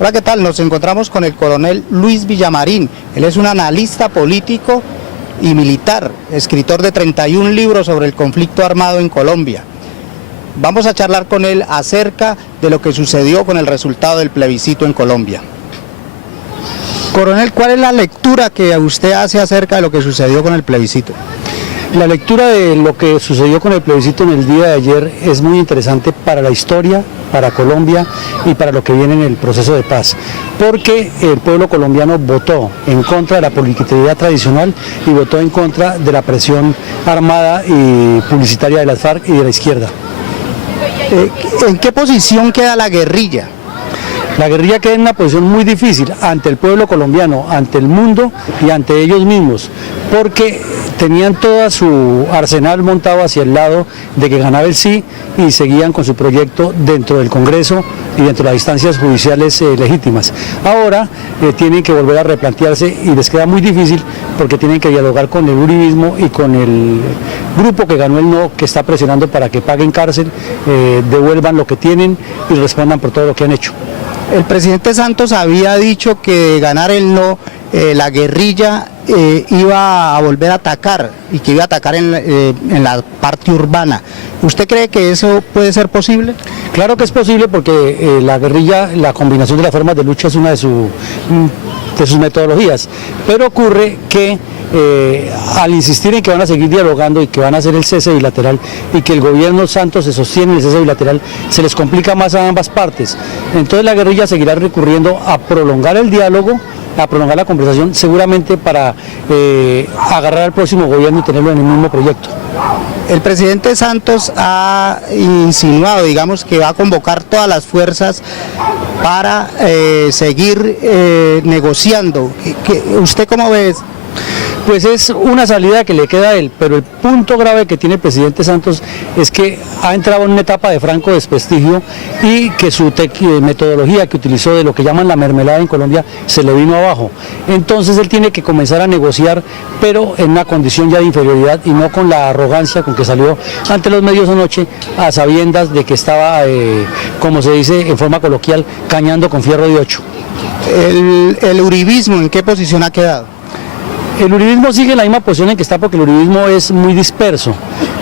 Hola, ¿qué tal? Nos encontramos con el coronel Luis Villamarín. Él es un analista político y militar, escritor de 31 libros sobre el conflicto armado en Colombia. Vamos a charlar con él acerca de lo que sucedió con el resultado del plebiscito en Colombia. Coronel, ¿cuál es la lectura que usted hace acerca de lo que sucedió con el plebiscito? La lectura de lo que sucedió con el plebiscito en el día de ayer es muy interesante para la historia, para Colombia y para lo que viene en el proceso de paz, porque el pueblo colombiano votó en contra de la politicidad tradicional y votó en contra de la presión armada y publicitaria de las FARC y de la izquierda. ¿En qué posición queda la guerrilla? La guerrilla queda en una posición muy difícil ante el pueblo colombiano, ante el mundo y ante ellos mismos, porque tenían todo su arsenal montado hacia el lado de que ganaba el sí y seguían con su proyecto dentro del Congreso y dentro de las instancias judiciales legítimas. Ahora tienen que volver a replantearse y les queda muy difícil porque tienen que dialogar con el uribismo y con el grupo que ganó el no, que está presionando para que paguen cárcel, devuelvan lo que tienen y respondan por todo lo que han hecho. El presidente Santos había dicho que de ganar el no, la guerrilla iba a volver a atacar y que iba a atacar en la parte urbana. ¿Usted cree que eso puede ser posible? Claro que es posible porque la guerrilla, la combinación de las formas de lucha es una de sus metodologías, pero ocurre que al insistir en que van a seguir dialogando y que van a hacer el cese bilateral y que el gobierno Santos se sostiene en el cese bilateral, se les complica más a ambas partes. Entonces la guerrilla seguirá recurriendo a prolongar el diálogo, a prolongar la conversación, seguramente para agarrar al próximo gobierno y tenerlo en el mismo proyecto. El presidente Santos ha insinuado, digamos, que va a convocar todas las fuerzas para seguir negociando. ¿Usted cómo ve eso? Pues es una salida que le queda a él, pero el punto grave que tiene el presidente Santos es que ha entrado en una etapa de franco desprestigio y que su metodología que utilizó de lo que llaman la mermelada en Colombia se le vino abajo. Entonces él tiene que comenzar a negociar, pero en una condición ya de inferioridad y no con la arrogancia con que salió ante los medios anoche a sabiendas de que estaba, como se dice en forma coloquial, cañando con fierro de 8. ¿El uribismo en qué posición ha quedado? El uribismo sigue en la misma posición en que está porque el uribismo es muy disperso.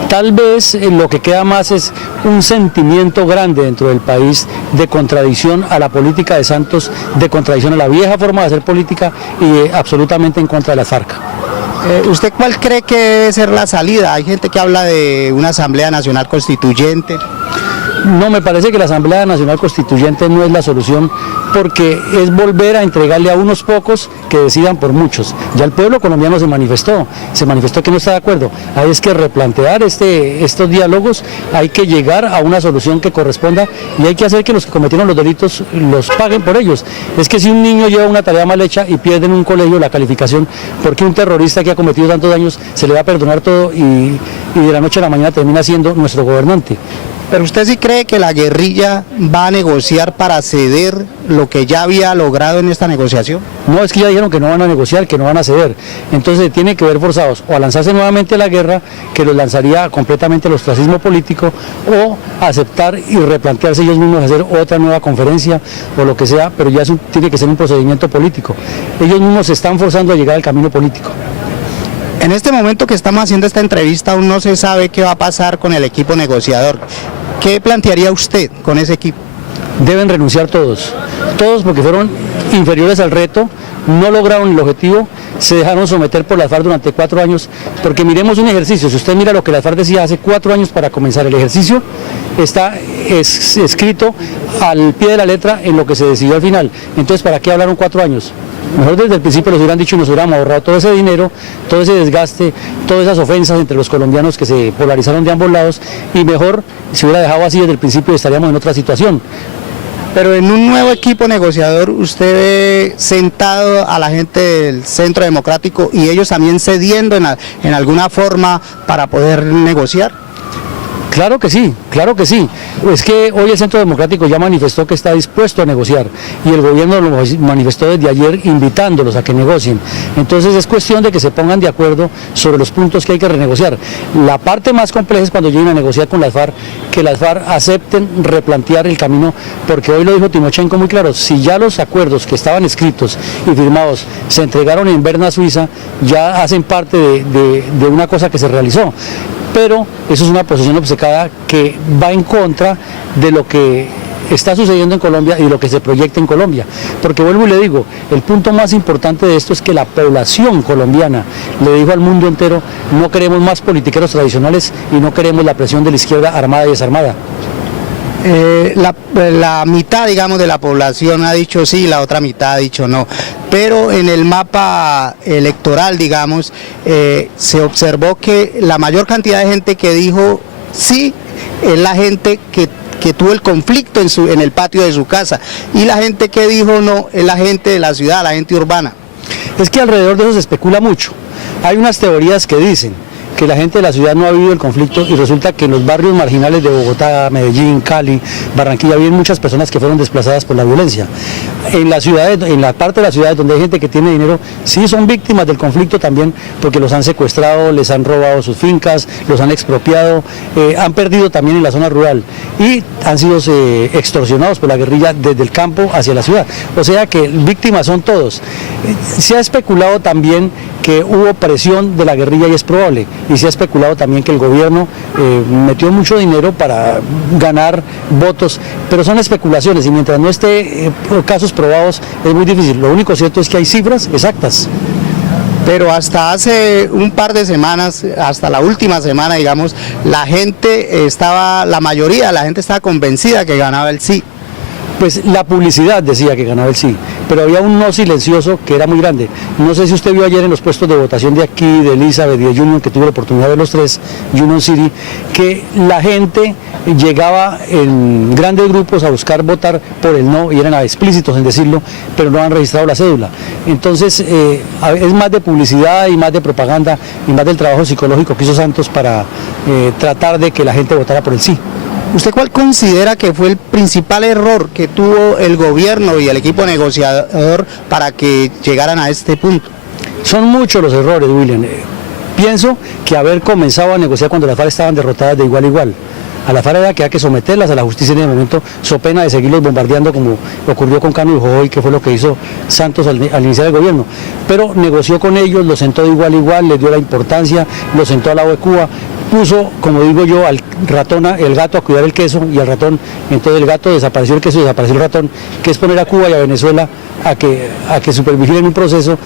Tal vez lo que queda más es un sentimiento grande dentro del país de contradicción a la política de Santos, de contradicción a la vieja forma de hacer política y absolutamente en contra de la FARC. ¿Usted cuál cree que debe ser la salida? Hay gente que habla de una Asamblea Nacional Constituyente. No, me parece que la Asamblea Nacional Constituyente no es la solución porque es volver a entregarle a unos pocos que decidan por muchos. Ya el pueblo colombiano se manifestó que no está de acuerdo. Hay que replantear estos diálogos, hay que llegar a una solución que corresponda y hay que hacer que los que cometieron los delitos los paguen por ellos. Es que si un niño lleva una tarea mal hecha y pierde en un colegio la calificación, porque un terrorista que ha cometido tantos daños se le va a perdonar todo y de la noche a la mañana termina siendo nuestro gobernante. ¿Pero usted sí cree que la guerrilla va a negociar para ceder lo que ya había logrado en esta negociación? No, es que ya dijeron que no van a negociar, que no van a ceder. Entonces tienen que ver forzados o a lanzarse nuevamente a la guerra, que los lanzaría completamente al ostracismo político, o aceptar y replantearse ellos mismos hacer otra nueva conferencia o lo que sea, pero ya tiene que ser un procedimiento político. Ellos mismos se están forzando a llegar al camino político. En este momento que estamos haciendo esta entrevista aún no se sabe qué va a pasar con el equipo negociador. ¿Qué plantearía usted con ese equipo? Deben renunciar todos porque fueron inferiores al reto, no lograron el objetivo, se dejaron someter por las FARC durante 4 años, porque miremos un ejercicio, si usted mira lo que las FARC decía hace 4 años para comenzar el ejercicio, está escrito al pie de la letra en lo que se decidió al final. Entonces, ¿para qué hablaron 4 años? Mejor desde el principio nos hubieran dicho y nos hubiéramos ahorrado todo ese dinero, todo ese desgaste, todas esas ofensas entre los colombianos que se polarizaron de ambos lados, y mejor si hubiera dejado así desde el principio estaríamos en otra situación. Pero en un nuevo equipo negociador usted ve sentado a la gente del Centro Democrático y ellos también cediendo en alguna forma para poder negociar. Claro que sí, claro que sí. Es que hoy el Centro Democrático ya manifestó que está dispuesto a negociar y el gobierno lo manifestó desde ayer invitándolos a que negocien. Entonces es cuestión de que se pongan de acuerdo sobre los puntos que hay que renegociar. La parte más compleja es cuando lleguen a negociar con las FARC, que las FARC acepten replantear el camino, porque hoy lo dijo Timochenko muy claro, si ya los acuerdos que estaban escritos y firmados se entregaron en Berna, Suiza, ya hacen parte de una cosa que se realizó. Pero eso es una posición obcecada que va en contra de lo que está sucediendo en Colombia y de lo que se proyecta en Colombia. Porque vuelvo y le digo, el punto más importante de esto es que la población colombiana le dijo al mundo entero, no queremos más politiqueros tradicionales y no queremos la presión de la izquierda armada y desarmada. La mitad, digamos, de la población ha dicho sí, la otra mitad ha dicho no, pero en el mapa electoral, digamos, se observó que la mayor cantidad de gente que dijo sí es la gente que tuvo el conflicto en el patio de su casa, y la gente que dijo no es la gente de la ciudad, la gente urbana. Es que alrededor de eso se especula mucho. Hay unas teorías que dicen que la gente de la ciudad no ha vivido el conflicto y resulta que en los barrios marginales de Bogotá, Medellín, Cali, Barranquilla, viven muchas personas que fueron desplazadas por la violencia. En las ciudades, en la parte de las ciudades donde hay gente que tiene dinero, sí son víctimas del conflicto también, porque los han secuestrado, les han robado sus fincas, los han expropiado, han perdido también en la zona rural y han sido extorsionados por la guerrilla desde el campo hacia la ciudad. O sea que víctimas son todos. Se ha especulado también que hubo presión de la guerrilla y es probable, y se ha especulado también que el gobierno metió mucho dinero para ganar votos, pero son especulaciones y mientras no esté casos probados es muy difícil. Lo único cierto es que hay cifras exactas. Pero hasta hace un par de semanas, hasta la última semana, digamos, la mayoría de la gente estaba convencida que ganaba el sí. Pues la publicidad decía que ganaba el sí, pero había un no silencioso que era muy grande. No sé si usted vio ayer en los puestos de votación de aquí, de Elizabeth y de Union, que tuve la oportunidad de ver los tres, Union City, que la gente llegaba en grandes grupos a buscar votar por el no, y eran explícitos en decirlo, pero no han registrado la cédula. Entonces es más de publicidad y más de propaganda y más del trabajo psicológico que hizo Santos para tratar de que la gente votara por el sí. ¿Usted cuál considera que fue el principal error que tuvo el gobierno y el equipo negociador para que llegaran a este punto? Son muchos los errores, William. Pienso que haber comenzado a negociar cuando las FARC estaban derrotadas de igual a igual. A la FARC había que someterlas a la justicia en el momento, so pena de seguirlos bombardeando como ocurrió con Cano y Jojoy, que fue lo que hizo Santos al iniciar el gobierno. Pero negoció con ellos, los sentó de igual a igual, les dio la importancia, los sentó al lado de Cuba, puso, como digo yo, al ratón, el gato a cuidar el queso y al ratón, entonces el gato desapareció el queso y desapareció el ratón, que es poner a Cuba y a Venezuela a que supervigilen un proceso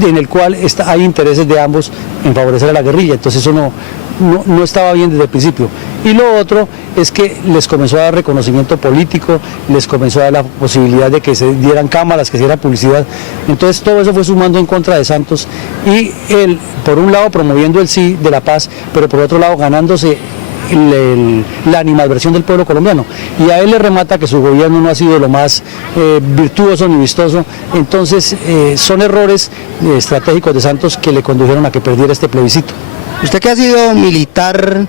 en el cual hay intereses de ambos en favorecer a la guerrilla, entonces eso no estaba bien desde el principio. Y lo otro es que les comenzó a dar reconocimiento político, les comenzó a dar la posibilidad de que se dieran cámaras, que se diera publicidad, entonces todo eso fue sumando en contra de Santos y él, por un lado promoviendo el sí de la paz, pero por otro lado ganándose la animadversión del pueblo colombiano, y a él le remata que su gobierno no ha sido lo más virtuoso ni vistoso, entonces son errores estratégicos de Santos que le condujeron a que perdiera este plebiscito. Usted que ha sido militar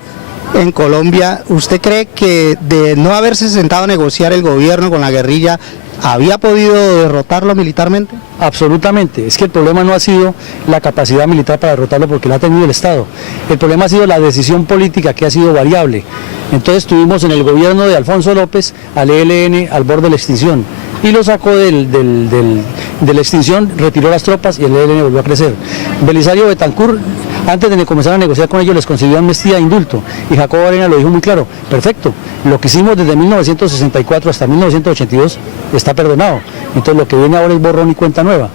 en Colombia, ¿usted cree que de no haberse sentado a negociar el gobierno con la guerrilla, había podido derrotarlo militarmente? Absolutamente, es que el problema no ha sido la capacidad militar para derrotarlo porque la ha tenido el Estado, el problema ha sido la decisión política que ha sido variable. Entonces tuvimos en el gobierno de Alfonso López al ELN al borde de la extinción y lo sacó de la extinción, retiró las tropas y el ELN volvió a crecer. Belisario Betancur, antes de comenzar a negociar con ellos, les concedió amnistía e indulto y Jacobo Arena lo dijo muy claro: perfecto, lo que hicimos desde 1964 hasta 1982 está perdonado, entonces lo que viene ahora es borrón y cuenta nueva.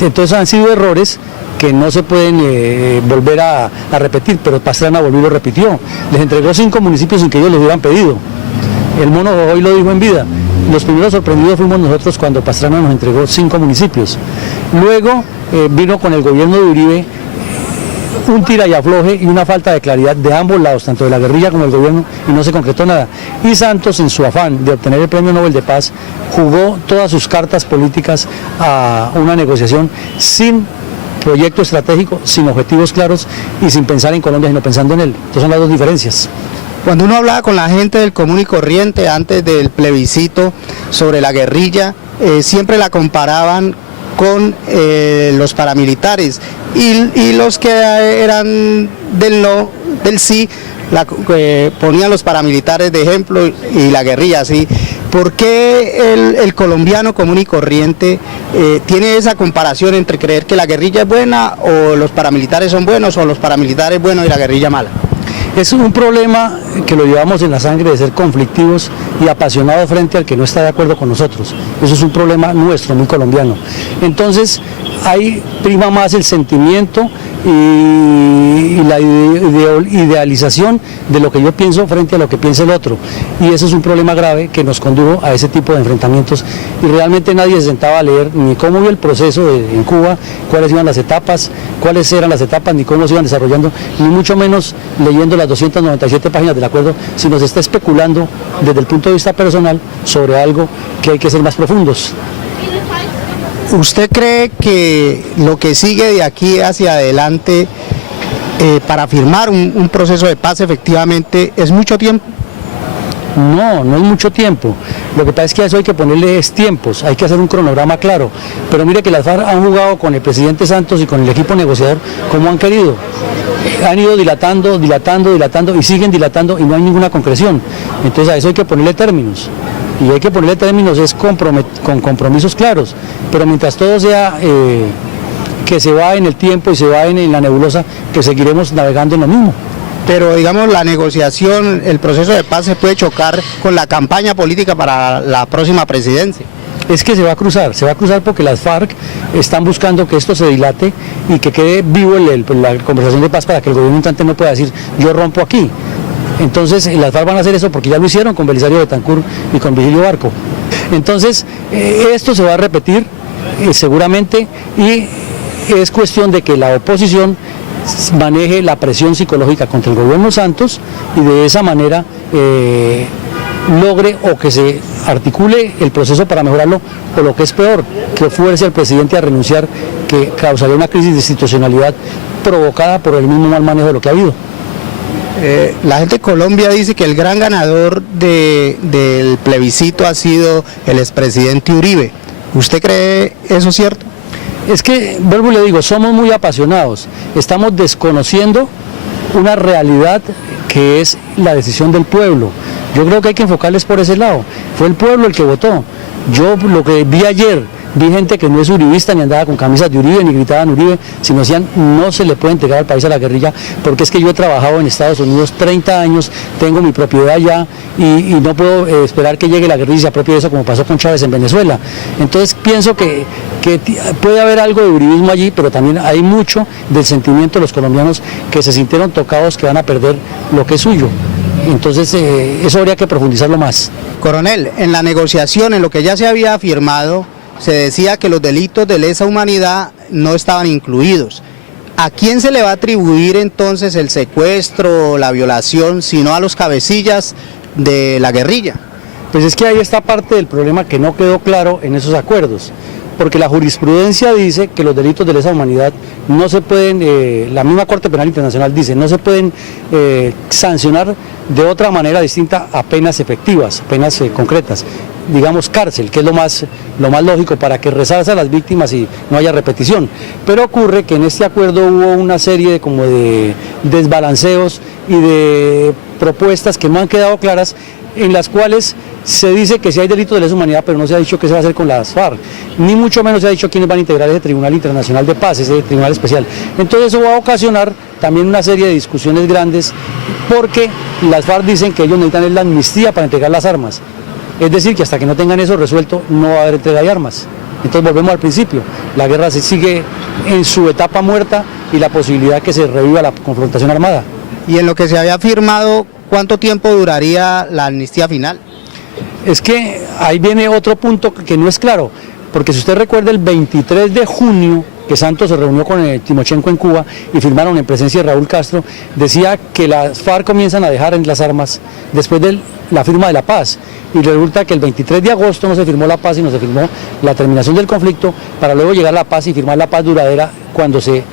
Entonces han sido errores que no se pueden volver a repetir, pero Pastrana volvió y lo repitió, les entregó 5 municipios sin que ellos los hubieran pedido. El mono hoy lo dijo en vida, los primeros sorprendidos fuimos nosotros cuando Pastrana nos entregó 5 municipios. Luego vino con el gobierno de Uribe un tira y afloje y una falta de claridad de ambos lados, tanto de la guerrilla como del gobierno, y no se concretó nada. Y Santos, en su afán de obtener el Premio Nobel de Paz, jugó todas sus cartas políticas a una negociación sin proyecto estratégico, sin objetivos claros y sin pensar en Colombia, sino pensando en él. Entonces son las dos diferencias. Cuando uno hablaba con la gente del común y corriente antes del plebiscito sobre la guerrilla, siempre la comparaban con los paramilitares y los que eran del no, del sí, ponían los paramilitares de ejemplo y la guerrilla así. ¿Por qué el colombiano común y corriente tiene esa comparación entre creer que la guerrilla es buena o los paramilitares son buenos o los paramilitares buenos y la guerrilla mala? Es un problema que lo llevamos en la sangre de ser conflictivos y apasionados frente al que no está de acuerdo con nosotros. Eso es un problema nuestro, muy colombiano. Entonces, ahí prima más el sentimiento y la idealización de lo que yo pienso frente a lo que piensa el otro. Y eso es un problema grave que nos condujo a ese tipo de enfrentamientos. Y realmente nadie se sentaba a leer ni cómo vio el proceso en Cuba, cuáles eran las etapas, ni cómo se iban desarrollando, ni mucho menos leyendo las 297 páginas del acuerdo, sino se está especulando desde el punto de vista personal sobre algo que hay que ser más profundos. ¿Usted cree que lo que sigue de aquí hacia adelante para firmar un proceso de paz efectivamente es mucho tiempo? No, no es mucho tiempo. Lo que pasa es que a eso hay que ponerle tiempos, hay que hacer un cronograma claro. Pero mire que las FARC han jugado con el presidente Santos y con el equipo negociador como han querido. Han ido dilatando y siguen dilatando y no hay ninguna concreción. Entonces a eso hay que ponerle términos. Y hay que ponerle términos es con compromisos claros. Pero mientras todo sea que se va en el tiempo y se va en la nebulosa, que seguiremos navegando en lo mismo. Pero digamos la negociación, el proceso de paz se puede chocar con la campaña política para la próxima presidencia. Es que se va a cruzar porque las FARC están buscando que esto se dilate y que quede vivo la conversación de paz para que el gobierno entrante no pueda decir yo rompo aquí. Entonces las FARC van a hacer eso porque ya lo hicieron con Belisario Betancur y con Vigilio Barco. Entonces esto se va a repetir seguramente y es cuestión de que la oposición maneje la presión psicológica contra el gobierno Santos y de esa manera logre o que se articule el proceso para mejorarlo, o lo que es peor, que fuerce al presidente a renunciar, que causaría una crisis de institucionalidad provocada por el mismo mal manejo de lo que ha habido. La gente de Colombia dice que el gran ganador del plebiscito ha sido el expresidente Uribe. ¿Usted cree eso cierto? Es que, vuelvo y le digo, somos muy apasionados, estamos desconociendo una realidad que es la decisión del pueblo. Yo creo que hay que enfocarles por ese lado. Fue el pueblo el que votó. Yo lo que vi ayer, vi gente que no es uribista ni andaba con camisas de Uribe ni gritaban Uribe, sino decían no se le puede entregar al país a la guerrilla, porque es que yo he trabajado en Estados Unidos 30 años, tengo mi propiedad allá y no puedo esperar que llegue la guerrilla y se apropie de eso como pasó con Chávez en Venezuela. Entonces pienso que puede haber algo de uribismo allí, pero también hay mucho del sentimiento de los colombianos que se sintieron tocados, que van a perder lo que es suyo. Entonces eso habría que profundizarlo más. Coronel, en la negociación, en lo que ya se había firmado, se decía que los delitos de lesa humanidad no estaban incluidos. ¿A quién se le va a atribuir entonces el secuestro, la violación, sino a los cabecillas de la guerrilla? Pues es que ahí está parte del problema que no quedó claro en esos acuerdos, porque la jurisprudencia dice que los delitos de lesa humanidad no se pueden, la misma Corte Penal Internacional dice, no se pueden sancionar de otra manera distinta a penas efectivas, penas concretas, digamos cárcel, que es lo más lógico para que resarza a las víctimas y no haya repetición. Pero ocurre que en este acuerdo hubo una serie de desbalanceos y de propuestas que no han quedado claras, en las cuales se dice que sí hay delitos de lesa humanidad, pero no se ha dicho qué se va a hacer con las FARC, ni mucho menos se ha dicho quiénes van a integrar ese Tribunal Internacional de Paz, ese Tribunal Especial. Entonces eso va a ocasionar también una serie de discusiones grandes, porque las FARC dicen que ellos necesitan la amnistía para entregar las armas. Es decir, que hasta que no tengan eso resuelto no va a haber entrega de armas. Entonces volvemos al principio, la guerra se sigue en su etapa muerta y la posibilidad que se reviva la confrontación armada. Y en lo que se había firmado, ¿cuánto tiempo duraría la amnistía final? Es que ahí viene otro punto que no es claro, porque si usted recuerda el 23 de junio que Santos se reunió con Timochenko en Cuba y firmaron en presencia de Raúl Castro, decía que las FARC comienzan a dejar en las armas después del la firma de la paz, y resulta que el 23 de agosto no se firmó la paz, sino se firmó la terminación del conflicto, para luego llegar a la paz y firmar la paz duradera cuando se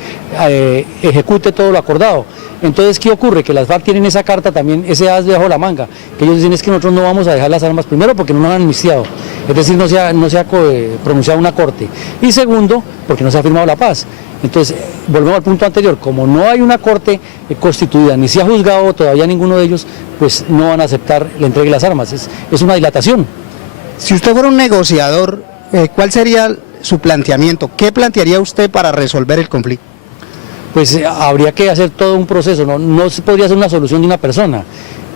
ejecute todo lo acordado. Entonces, ¿qué ocurre? Que las FARC tienen esa carta también, ese as debajo de la manga, que ellos dicen es que nosotros no vamos a dejar las armas, primero porque no nos han amnistiado, es decir, no se ha pronunciado una corte, y segundo, porque no se ha firmado la paz. Entonces, volvemos al punto anterior, como no hay una corte constituida, ni se ha juzgado todavía ninguno de ellos, pues no van a aceptar la entrega de las armas, es una dilatación. Si usted fuera un negociador, ¿cuál sería su planteamiento? ¿Qué plantearía usted para resolver el conflicto? Pues habría que hacer todo un proceso, no se podría hacer una solución de una persona,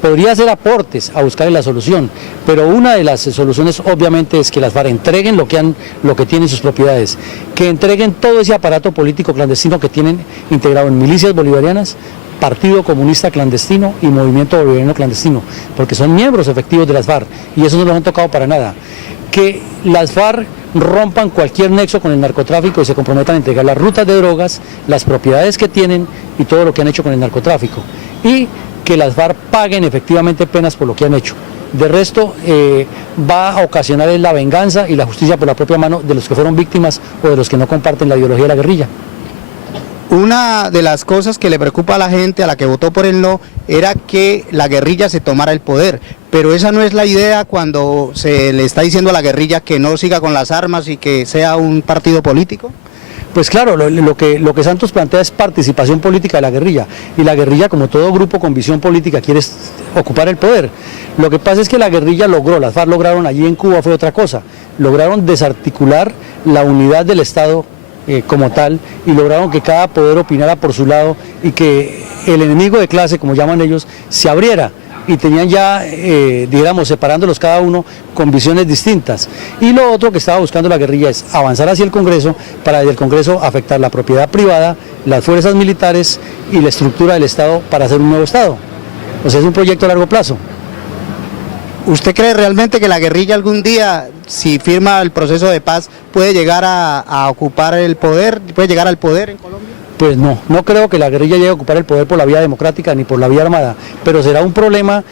podría hacer aportes a buscar la solución, pero una de las soluciones obviamente es que las FARC entreguen lo que tienen sus propiedades, que entreguen todo ese aparato político clandestino que tienen integrado en milicias bolivarianas, Partido Comunista Clandestino y Movimiento Bolivariano Clandestino, porque son miembros efectivos de las FARC y eso no los han tocado para nada. Que las FARC rompan cualquier nexo con el narcotráfico y se comprometan a entregar las rutas de drogas, las propiedades que tienen y todo lo que han hecho con el narcotráfico. Y que las FARC paguen efectivamente penas por lo que han hecho. De resto, va a ocasionar la venganza y la justicia por la propia mano de los que fueron víctimas o de los que no comparten la ideología de la guerrilla. Una de las cosas que le preocupa a la gente, a la que votó por el no, era que la guerrilla se tomara el poder, pero esa no es la idea cuando se le está diciendo a la guerrilla que no siga con las armas y que sea un partido político. Pues claro, lo que Santos plantea es participación política de la guerrilla, y la guerrilla, como todo grupo con visión política, quiere ocupar el poder. Lo que pasa es que la guerrilla las FARC lograron allí en Cuba fue otra cosa, lograron desarticular la unidad del Estado como tal, y lograron que cada poder opinara por su lado y que el enemigo de clase, como llaman ellos, se abriera, y tenían ya, digamos, separándolos cada uno con visiones distintas. Y lo otro que estaba buscando la guerrilla es avanzar hacia el Congreso, para desde el Congreso afectar la propiedad privada, las fuerzas militares y la estructura del Estado para hacer un nuevo Estado. O sea, es un proyecto a largo plazo. ¿Usted cree realmente que la guerrilla algún día, si firma el proceso de paz, puede llegar a ocupar el poder, puede llegar al poder en Colombia? Pues no creo que la guerrilla llegue a ocupar el poder por la vía democrática ni por la vía armada, pero será un problema,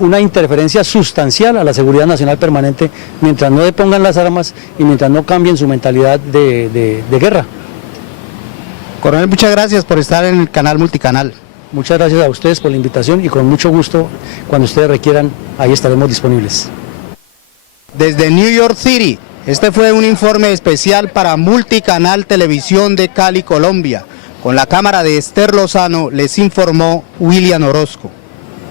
una interferencia sustancial a la seguridad nacional permanente mientras no depongan las armas y mientras no cambien su mentalidad de guerra. Coronel, muchas gracias por estar en el canal Multicanal. Muchas gracias a ustedes por la invitación y con mucho gusto, cuando ustedes requieran, ahí estaremos disponibles. Desde New York City, este fue un informe especial para Multicanal Televisión de Cali, Colombia. Con la cámara de Esther Lozano les informó William Orozco.